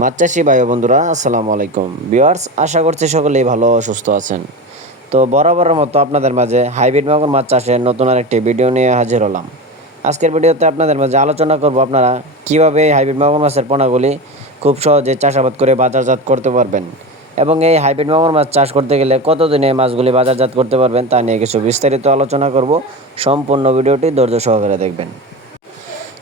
মাছ চাষি ভাই ও বন্ধুরা আসসালামু আলাইকুম ভিউয়ার্স, আশা করছি সকলেই ভালো ও সুস্থ আছেন। তো বরাবরের মতো আপনাদের মাঝে হাইব্রিড মাগুর মাছ চাষের নতুন আরেকটি ভিডিও নিয়ে হাজির হলাম। আজকের ভিডিওতে আপনাদের মাঝে আলোচনা করব আপনারা কিভাবে এই হাইব্রিড মাগুর মাছের পোনাগুলি খুব সহজে চাষাবাদ করে বাজারজাত করতে পারবেন, এবং এই হাইব্রিড মাগুর মাছ চাষ করতে গেলে কতদিনে মাছগুলি বাজারজাত করতে পারবেন তা নিয়ে কিছু বিস্তারিত আলোচনা করব। সম্পূর্ণ ভিডিওটি ধৈর্য সহকারে দেখবেন।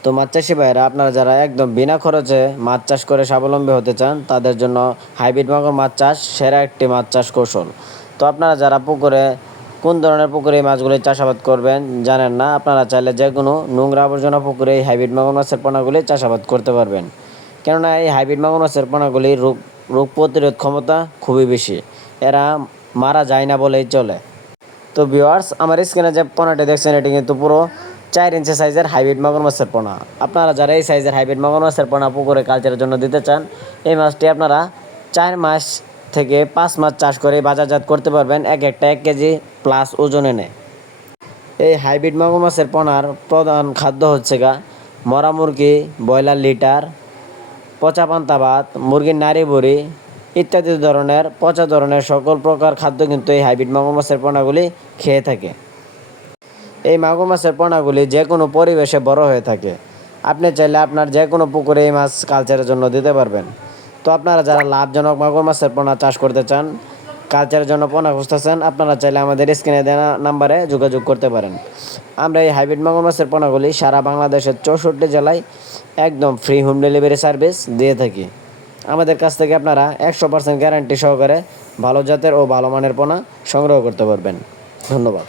তো মাছ চাষি ভাইয়েরা, আপনারা যারা একদম বিনা খরচে মাছ চাষ করে স্বাবলম্বী হতে চান তাদের জন্য হাইব্রিড মাগুর মাছ চাষ সেরা একটি মাছ চাষ কৌশল। তো আপনারা যারা পুকুরে কোন ধরনের পুকুরে এই মাছগুলি চাষাবাদ করবেন জানেন না, আপনারা চাইলে যে কোনো নোংরা আবর্জনা পুকুরে এই হাইব্রিড মাগুর মাছের পোনাগুলি চাষাবাদ করতে পারবেন। কেননা এই হাইব্রিড মাগুর মাছের পোনাগুলির রোগ প্রতিরোধ ক্ষমতা খুবই বেশি, এরা মারা যায় না বলেই চলে। তো ভিউয়ার্স, আমার স্ক্রিনে যে পোনাটি দেখছেন এটি কিন্তু পুরো 4 ইঞ্চি সাইজের হাইব্রিড মাগুর মাছের পোনা। আপনারা যারা এই সাইজের হাইব্রিড মাগুর মাছের পোনা পুকুরে কালচারের জন্য দিতে চান, এই মাছটি আপনারা 4 মাস থেকে 5 মাস চাষ করে বাজারজাত করতে পারবেন এক একটা 1 কেজি প্লাস ওজন এনে। এই হাইব্রিড মাগুর মাছের পোনার প্রধান খাদ্য হচ্ছে মরা মুরগি, ব্রয়লার লিটার, পচা পান্তা ভাত, মুরগির নাড়ি ভুড়ি ইত্যাদি ধরনের পচা ধরনের সকল প্রকার খাদ্য কিন্তু এই হাইব্রিড মাগুর মাছের পোনাগুলি খেয়ে থাকে। এই মাগুর মাছের পোনাগুলি যে কোনো পরিবেশে বড় হয়ে থাকে। আপনি চাইলে আপনার যে কোনো পুকুরে এই মাছ কালচারের জন্য দিতে পারবেন। তো আপনারা যারা লাভজনক মাগুর মাছের পোনা চাষ করতে চান, কালচারের জন্য পোনা খুঁজতেছেন, আপনারা চাইলে আমাদের স্ক্রিনে দেওয়া নাম্বারে যোগাযোগ করতে পারেন। আমরা এই হাইব্রিড মাগুর মাছের পোনাগুলি সারা বাংলাদেশের 64 জেলায় একদম ফ্রি হোম ডেলিভারি সার্ভিস দিয়ে থাকি। আমাদের কাছ থেকে আপনারা 100% গ্যারান্টি সহকারে ভালো জাতের ও ভালো মানের পোনা সংগ্রহ করতে পারবেন। ধন্যবাদ।